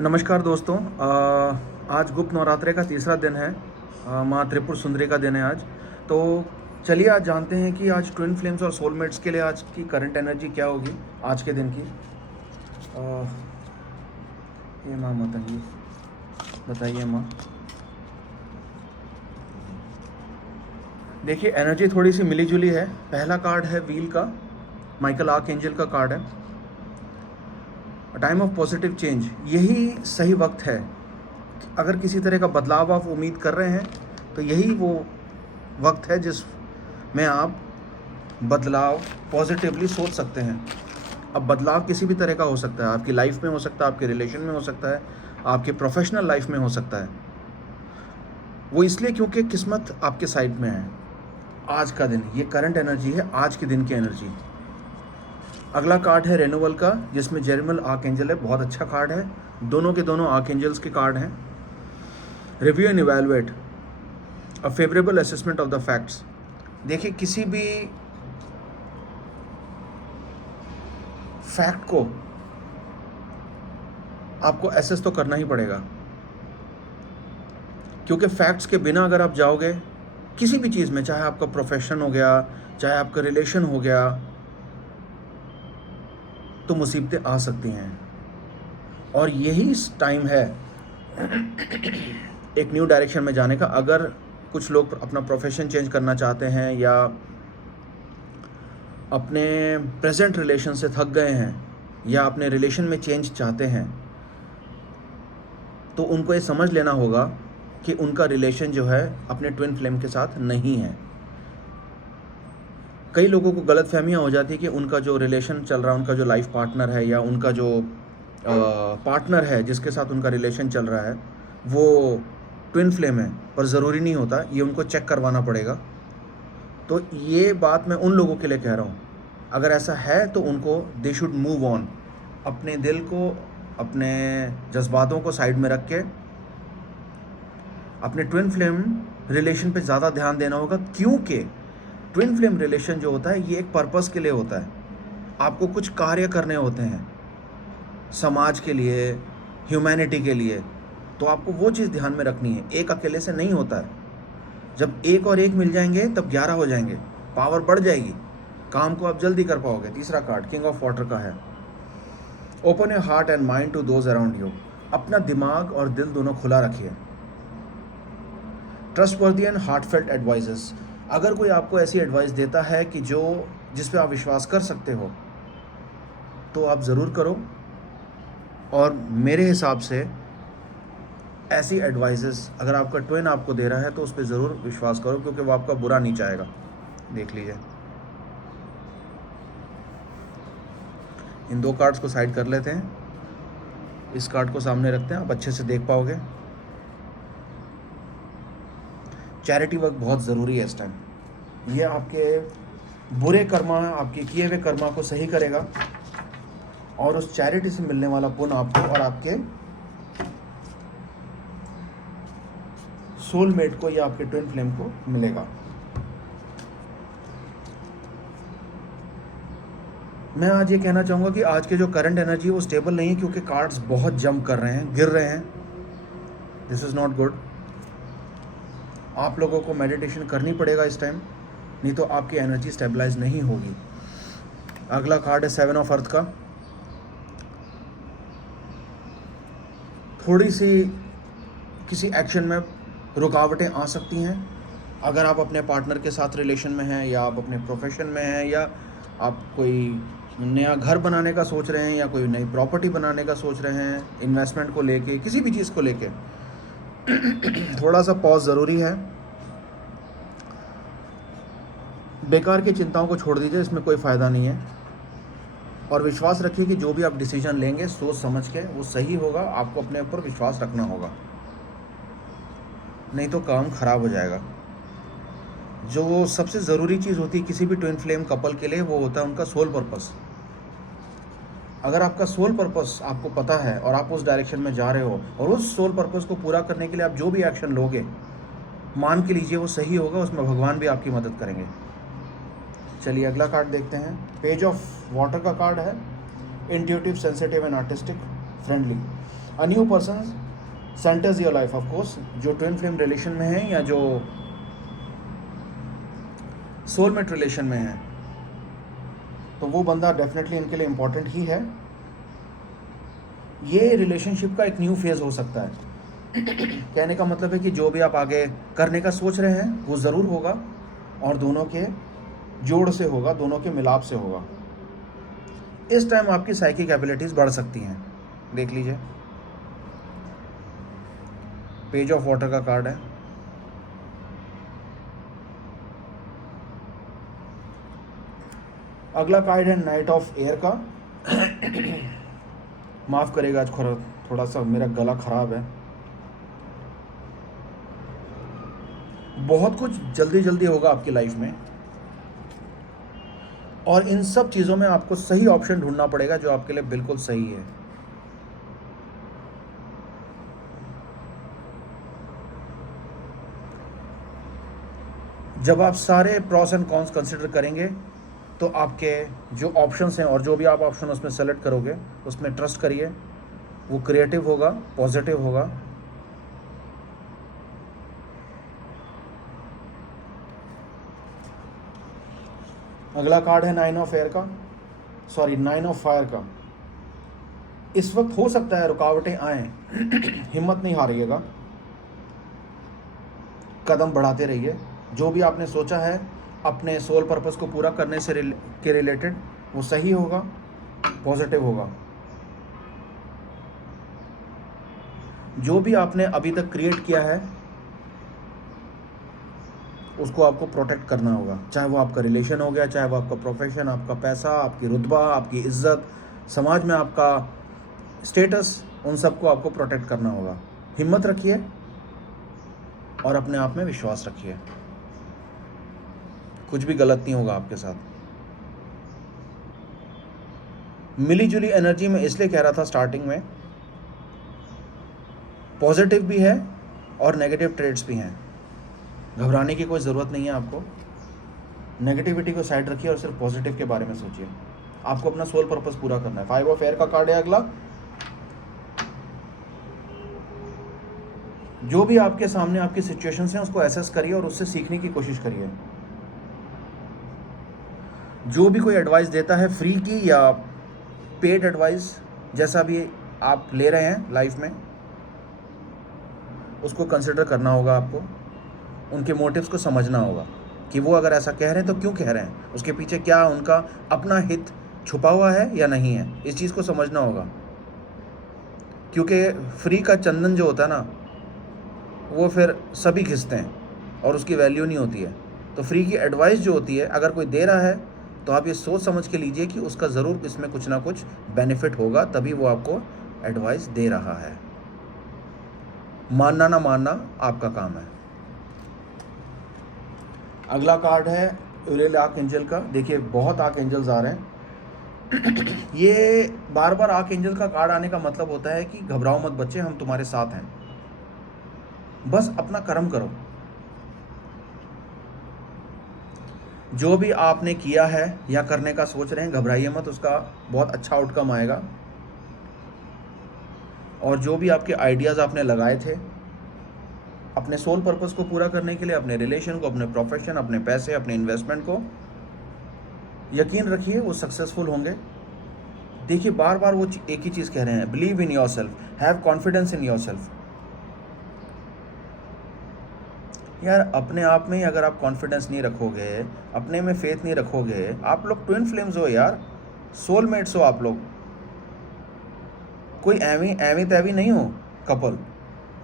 नमस्कार दोस्तों। आज गुप्त नवरात्रे का तीसरा दिन है। माँ त्रिपुर सुंदरी का दिन है आज। तो चलिए आज जानते हैं कि आज ट्विन फ्लेम्स और सोलमेट्स के लिए आज की करंट एनर्जी क्या होगी आज के दिन की। ये माँ बताइए माँ। देखिए एनर्जी थोड़ी सी मिली जुली है। पहला कार्ड है व्हील का, माइकल आर्कएंजल का कार्ड है। टाइम ऑफ पॉजिटिव चेंज, यही सही वक्त है। अगर किसी तरह का बदलाव आप उम्मीद कर रहे हैं तो यही वो वक्त है जिसमें आप बदलाव पॉजिटिवली सोच सकते हैं। अब बदलाव किसी भी तरह का हो सकता है, आपकी लाइफ में हो सकता है, आपके रिलेशन में हो सकता है, आपके प्रोफेशनल लाइफ में हो सकता है। वो इसलिए क्योंकि किस्मत आपके साइड में है। आज का दिन, ये करंट एनर्जी है, आज के दिन की एनर्जी। अगला कार्ड है रेन्यूअल का, जिसमें जेरेमियल आर्कएंजल है। बहुत अच्छा कार्ड है, दोनों के दोनों आर्कएंजल्स के कार्ड हैं। Review and evaluate a favourable assessment of the facts. देखिए किसी भी फैक्ट को आपको असेस तो करना ही पड़ेगा, क्योंकि फैक्ट्स के बिना अगर आप जाओगे किसी भी चीज़ में, चाहे आपका प्रोफेशन हो गया, चाहे आपका रिलेशन हो गया, तो मुसीबतें आ सकती हैं। और यही टाइम है एक न्यू डायरेक्शन में जाने का। अगर कुछ लोग अपना प्रोफेशन चेंज करना चाहते हैं या अपने प्रेजेंट रिलेशन से थक गए हैं या अपने रिलेशन में चेंज चाहते हैं, तो उनको ये समझ लेना होगा कि उनका रिलेशन जो है अपने ट्विन फ्लेम के साथ नहीं है। कई लोगों को गलतफहमियां हो जाती है कि उनका जो रिलेशन चल रहा है, उनका जो लाइफ पार्टनर है या उनका जो पार्टनर है जिसके साथ उनका रिलेशन चल रहा है वो ट्विन फ्लेम है, पर ज़रूरी नहीं होता। ये उनको चेक करवाना पड़ेगा। तो ये बात मैं उन लोगों के लिए कह रहा हूँ, अगर ऐसा है तो उनको दे शुड मूव ऑन। अपने दिल को, अपने जज्बातों को साइड में रख के अपने ट्विन फ्लेम रिलेशन पे ज़्यादा ध्यान देना होगा, क्योंकि ट्विन फ्लेम रिलेशन जो होता है ये एक पर्पस के लिए होता है। आपको कुछ कार्य करने होते हैं समाज के लिए, ह्यूमैनिटी के लिए, तो आपको वो चीज़ ध्यान में रखनी है। एक अकेले से नहीं होता है। जब एक और एक मिल जाएंगे तब 11 हो जाएंगे, पावर बढ़ जाएगी, काम को आप जल्दी कर पाओगे। तीसरा कार्ड किंग ऑफ वाटर का है। Open your heart and mind to those around you. अपना दिमाग और दिल दोनों खुला रखिए। Trustworthy and heartfelt advices. अगर कोई आपको ऐसी एडवाइस देता है कि जिस पे आप विश्वास कर सकते हो, तो आप ज़रूर करो। और मेरे हिसाब से ऐसी एडवाइसेस अगर आपका ट्विन आपको दे रहा है तो उस पर ज़रूर विश्वास करो, क्योंकि वो आपका बुरा नहीं चाहेगा। देख लीजिए, इन दो कार्ड्स को साइड कर लेते हैं, इस कार्ड को सामने रखते हैं, आप अच्छे से देख पाओगे। चैरिटी वर्क बहुत ज़रूरी है इस टाइम। ये आपके बुरे कर्मा, आपके किए हुए कर्मा को सही करेगा और उस चैरिटी से मिलने वाला पुण्य आपको और आपके सोलमेट को या आपके ट्विन फ्लेम को मिलेगा। मैं आज ये कहना चाहूँगा कि आज के जो करंट एनर्जी है वो स्टेबल नहीं है, क्योंकि कार्ड्स बहुत जंप कर रहे हैं, गिर रहे हैं। This is not good. आप लोगों को मेडिटेशन करनी पड़ेगा इस टाइम, नहीं तो आपकी एनर्जी स्टेबलाइज नहीं होगी। अगला कार्ड है 7 ऑफ अर्थ का। थोड़ी सी किसी एक्शन में रुकावटें आ सकती हैं। अगर आप अपने पार्टनर के साथ रिलेशन में हैं, या आप अपने प्रोफेशन में हैं, या आप कोई नया घर बनाने का सोच रहे हैं, या कोई नई प्रॉपर्टी बनाने का सोच रहे हैं, इन्वेस्टमेंट को लेके, किसी भी चीज़ को लेके थोड़ा सा पॉज ज़रूरी है। बेकार की चिंताओं को छोड़ दीजिए, इसमें कोई फ़ायदा नहीं है। और विश्वास रखिए कि जो भी आप डिसीजन लेंगे सोच समझ के वो सही होगा। आपको अपने ऊपर विश्वास रखना होगा, नहीं तो काम ख़राब हो जाएगा। जो सबसे ज़रूरी चीज़ होती है किसी भी ट्विन फ्लेम कपल के लिए, वो होता है उनका सोल पर्पस। अगर आपका सोल पर्पस आपको पता है और आप उस डायरेक्शन में जा रहे हो, और उस सोल पर्पस को पूरा करने के लिए आप जो भी एक्शन लोगे, मान के लीजिए वो सही होगा, उसमें भगवान भी आपकी मदद करेंगे। चलिए अगला कार्ड देखते हैं। पेज ऑफ वाटर का कार्ड है। Intuitive, sensitive and artistic, friendly. A new person centres your life. Of course जो ट्विन फ्लेम रिलेशन में है या जो सोलमेट रिलेशन में है, तो वो बंदा डेफिनेटली इनके लिए इम्पोर्टेंट ही है। ये रिलेशनशिप का एक न्यू फेज़ हो सकता है। कहने का मतलब है कि जो भी आप आगे करने का सोच रहे हैं वो ज़रूर होगा, और दोनों के जोड़ से होगा, दोनों के मिलाप से होगा। इस टाइम आपकी साइकिक एबिलिटीज़ बढ़ सकती हैं। देख लीजिए, पेज ऑफ वाटर का कार्ड है। अगला कार्ड है नाइट ऑफ एयर का। माफ़ करेगा, आज थोड़ा सा मेरा गला ख़राब है। बहुत कुछ जल्दी जल्दी होगा आपकी लाइफ में, और इन सब चीज़ों में आपको सही ऑप्शन ढूंढना पड़ेगा जो आपके लिए बिल्कुल सही है। जब आप सारे प्रॉस एंड कॉन्स कंसिडर करेंगे तो आपके जो ऑप्शंस हैं और जो भी आप ऑप्शन उसमें सेलेक्ट करोगे उसमें ट्रस्ट करिए, वो क्रिएटिव होगा, पॉजिटिव होगा। अगला कार्ड है नाइन ऑफ फायर का। इस वक्त हो सकता है रुकावटें आए, हिम्मत नहीं हारिएगा, कदम बढ़ाते रहिए। जो भी आपने सोचा है अपने सोल पर्पस को पूरा करने से के रिलेटेड, वो सही होगा, पॉजिटिव होगा। जो भी आपने अभी तक क्रिएट किया है उसको आपको प्रोटेक्ट करना होगा, चाहे वो आपका रिलेशन हो गया, चाहे वो आपका प्रोफेशन, आपका पैसा, आपकी रुतबा, आपकी इज्जत, समाज में आपका स्टेटस, उन सबको आपको प्रोटेक्ट करना होगा। हिम्मत रखिए और अपने आप में विश्वास रखिए, कुछ भी गलत नहीं होगा आपके साथ। मिली जुली एनर्जी में इसलिए कह रहा था स्टार्टिंग में, पॉजिटिव भी है और नेगेटिव ट्रेड्स भी हैं। घबराने की कोई ज़रूरत नहीं है आपको। नेगेटिविटी को साइड रखिए और सिर्फ पॉजिटिव के बारे में सोचिए। आपको अपना सोल पर्पस पूरा करना है। फाइव ऑफ एयर का कार्ड है अगला। जो भी आपके सामने आपकी सिचुएशंस हैं उसको एसेस करिए और उससे सीखने की कोशिश करिए। जो भी कोई एडवाइस देता है, फ्री की या पेड एडवाइस, जैसा भी आप ले रहे हैं लाइफ में, उसको कंसिडर करना होगा आपको। उनके मोटिव्स को समझना होगा कि वो अगर ऐसा कह रहे हैं तो क्यों कह रहे हैं, उसके पीछे क्या उनका अपना हित छुपा हुआ है या नहीं है, इस चीज़ को समझना होगा। क्योंकि फ्री का चंदन जो होता है ना, वो फिर सभी खिंचते हैं और उसकी वैल्यू नहीं होती है। तो फ्री की एडवाइस जो होती है, अगर कोई दे रहा है तो आप ये सोच समझ के लीजिए कि उसका ज़रूर इसमें कुछ ना कुछ बेनिफिट होगा, तभी वो आपको एडवाइस दे रहा है। मानना ना मानना आपका काम है। अगला कार्ड है यूरेल आर्क एंजल का। देखिए, बहुत आर्क एंजल्स आ रहे हैं। ये बार बार आर्क एंजल का कार्ड आने का मतलब होता है कि घबराओ मत बच्चे, हम तुम्हारे साथ हैं, बस अपना कर्म करो। जो भी आपने किया है या करने का सोच रहे हैं, घबराइए मत, उसका बहुत अच्छा आउटकम आएगा। और जो भी आपके आइडियाज़ आपने लगाए थे अपने सोल पर्पस को पूरा करने के लिए, अपने रिलेशन को, अपने प्रोफेशन, अपने पैसे, अपने इन्वेस्टमेंट को, यकीन रखिए वो सक्सेसफुल होंगे। देखिए, बार बार वो एक ही चीज़ कह रहे हैं, believe in your self, have confidence in your self. यार, अपने आप में ही अगर आप कॉन्फिडेंस नहीं रखोगे, अपने में फेथ नहीं रखोगे, आप लोग ट्विन फ्लेम्स हो यार, सोलमेट्स हो आप लोग, कोई एवी तैवी नहीं हो कपल।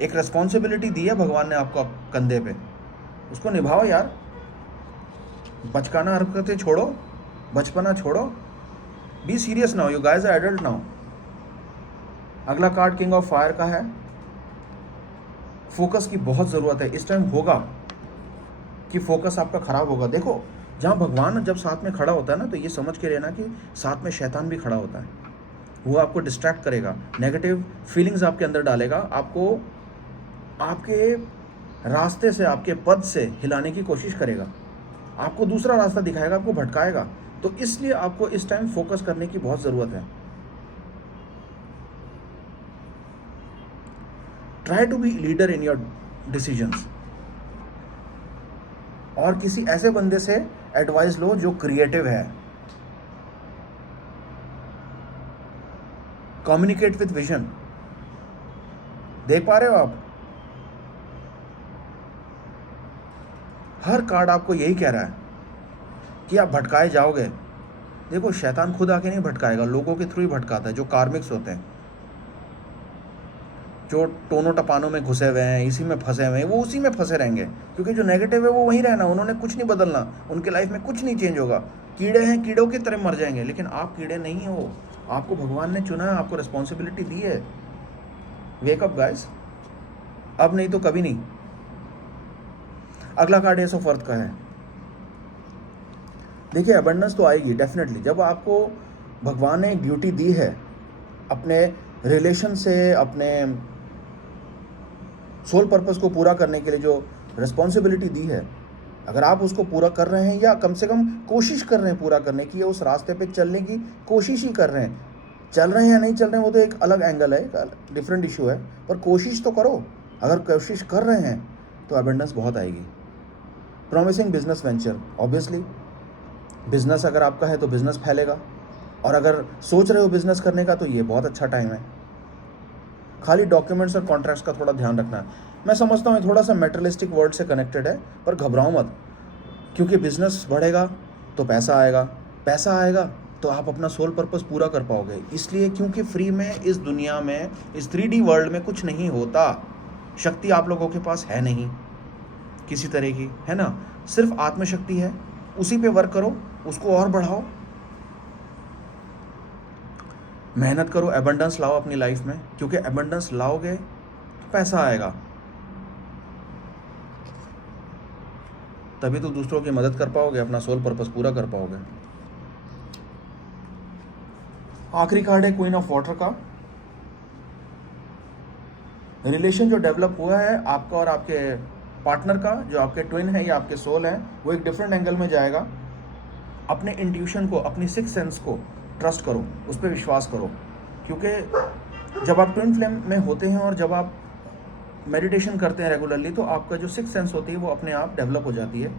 एक रिस्पॉन्सिबिलिटी दी है भगवान ने आपको कंधे पे, उसको निभाओ यार। बचकाना हरकतें छोड़ो, बचपना छोड़ो, be serious now, you guys are adult now. अगला कार्ड किंग ऑफ फायर का है। फोकस की बहुत ज़रूरत है इस टाइम। होगा कि फोकस आपका ख़राब होगा। देखो, जहाँ भगवान जब साथ में खड़ा होता है ना, तो ये समझ के रहना कि साथ में शैतान भी खड़ा होता है। वो आपको डिस्ट्रैक्ट करेगा, नेगेटिव फीलिंग्स आपके अंदर डालेगा, आपको आपके रास्ते से, आपके पद से हिलाने की कोशिश करेगा, आपको दूसरा रास्ता दिखाएगा, आपको भटकाएगा। तो इसलिए आपको इस टाइम फोकस करने की बहुत ज़रूरत है। Try to be leader in your decisions, और किसी ऐसे बंदे से एडवाइस लो जो क्रिएटिव है। Communicate with vision. देख पा रहे हो आप, हर कार्ड आपको यही कह रहा है कि आप भटकाए जाओगे। देखो, शैतान खुद आके नहीं भटकाएगा, लोगों के थ्रू ही भटकाता है, जो कार्मिक्स होते हैं, जो टोनो टपानों में घुसे हुए हैं, इसी में फंसे हुए हैं, वो उसी में फंसे रहेंगे, क्योंकि जो नेगेटिव है वो वहीं रहना, उन्होंने कुछ नहीं बदलना, उनके लाइफ में कुछ नहीं चेंज होगा। कीड़े हैं, कीड़ों की तरह मर जाएंगे, लेकिन आप कीड़े नहीं हो, आपको भगवान ने चुना है, आपको रिस्पॉन्सिबिलिटी दी है। वेकअप गाइस, अब नहीं तो कभी नहीं। अगला कार्ड एस ऑफ अर्थ का है। देखिए, अबंडेंस तो आएगी डेफिनेटली, जब आपको भगवान ने एक ड्यूटी दी है अपने रिलेशन से, अपने सोल पर्पस को पूरा करने के लिए जो रिस्पॉन्सिबिलिटी दी है, अगर आप उसको पूरा कर रहे हैं, या कम से कम कोशिश कर रहे हैं पूरा करने की, या उस रास्ते पे चलने की कोशिश ही कर रहे हैं, चल रहे हैं या नहीं चल रहे हैं वो तो एक अलग एंगल है, डिफरेंट इशू है, पर कोशिश तो करो। अगर कोशिश कर रहे हैं तो अबंडेंस बहुत आएगी। Promising business venture, obviously business अगर आपका है तो बिजनेस फैलेगा, और अगर सोच रहे हो बिजनेस करने का तो ये बहुत अच्छा टाइम है। खाली डॉक्यूमेंट्स और कॉन्ट्रैक्ट्स का थोड़ा ध्यान रखना है। मैं समझता हूँ थोड़ा सा मेटरलिस्टिक वर्ल्ड से कनेक्टेड है, पर घबराओ मत, क्योंकि बिजनेस बढ़ेगा तो पैसा आएगा, पैसा आएगा तो आप अपना सोल पर्पस पूरा कर पाओगे। इसलिए क्योंकि फ्री में इस दुनिया में, इस 3D वर्ल्ड में कुछ नहीं होता। शक्ति आप लोगों के पास है नहीं किसी तरह की, है ना, सिर्फ आत्मशक्ति है, उसी पे वर्क करो, उसको और बढ़ाओ, मेहनत करो, एबंडेंस लाओ अपनी लाइफ में, क्योंकि एबंडेंस लाओगे तो पैसा आएगा, तभी तो दूसरों की मदद कर पाओगे, अपना सोल पर्पस पूरा कर पाओगे। आखिरी कार्ड है क्वीन ऑफ वाटर का। रिलेशन जो डेवलप हुआ है आपका और आपके पार्टनर का, जो आपके ट्विन है या आपके सोल है, वो एक डिफरेंट एंगल में जाएगा। अपने इंट्यूशन को, अपनी सिक्स सेंस को ट्रस्ट करो, उस पर विश्वास करो, क्योंकि जब आप ट्विन फ्लेम में होते हैं और जब आप मेडिटेशन करते हैं रेगुलरली, तो आपका जो सिक्स सेंस होती है वो अपने आप डेवलप हो जाती है,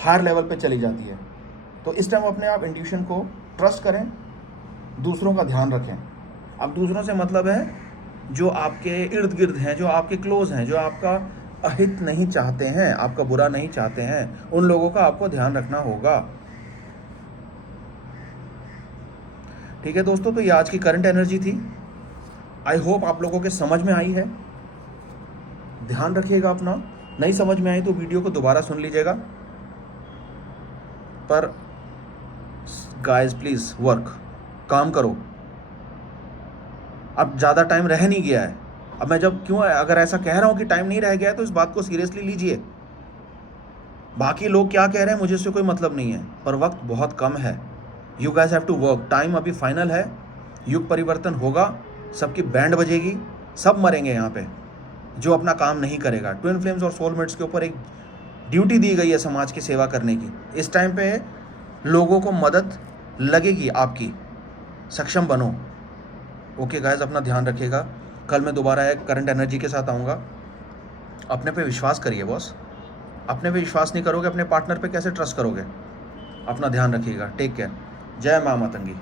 हायर लेवल पे चली जाती है। तो इस टाइम अपने आप इंट्यूशन को ट्रस्ट करें, दूसरों का ध्यान रखें। अब दूसरों से मतलब है जो आपके इर्द गिर्द हैं, जो आपके क्लोज हैं, जो आपका अहित नहीं चाहते हैं, आपका बुरा नहीं चाहते हैं, उन लोगों का आपको ध्यान रखना होगा। ठीक है दोस्तों, तो ये आज की करंट एनर्जी थी। आई होप आप लोगों के समझ में आई है। ध्यान रखिएगा अपना, नहीं समझ में आई तो वीडियो को दोबारा सुन लीजिएगा। पर गाइस प्लीज वर्क, काम करो। अब ज़्यादा टाइम रह नहीं गया है। अब मैं जब क्यों अगर ऐसा कह रहा हूँ कि टाइम नहीं रह गया है, तो इस बात को सीरियसली लीजिए। बाकी लोग क्या कह रहे हैं मुझे इससे कोई मतलब नहीं है, पर वक्त बहुत कम है। You guys have to work. Time अभी फाइनल है, युग परिवर्तन होगा, सबकी बैंड बजेगी, सब मरेंगे यहाँ पे जो अपना काम नहीं करेगा। ट्विन फ्लेम्स और सोलमेट्स के ऊपर एक ड्यूटी दी गई है समाज की सेवा करने की। इस टाइम पे लोगों को मदद लगेगी आपकी, सक्षम बनो। ओके गाइस, अपना ध्यान रखिएगा। कल मैं दोबारा एक करंट एनर्जी के साथ आऊँगा। अपने पे विश्वास करिए बॉस, अपने पे विश्वास नहीं करोगे, अपने पार्टनर पे कैसे ट्रस्ट करोगे। अपना ध्यान रखिएगा। Take care. जय माँ मातंगी।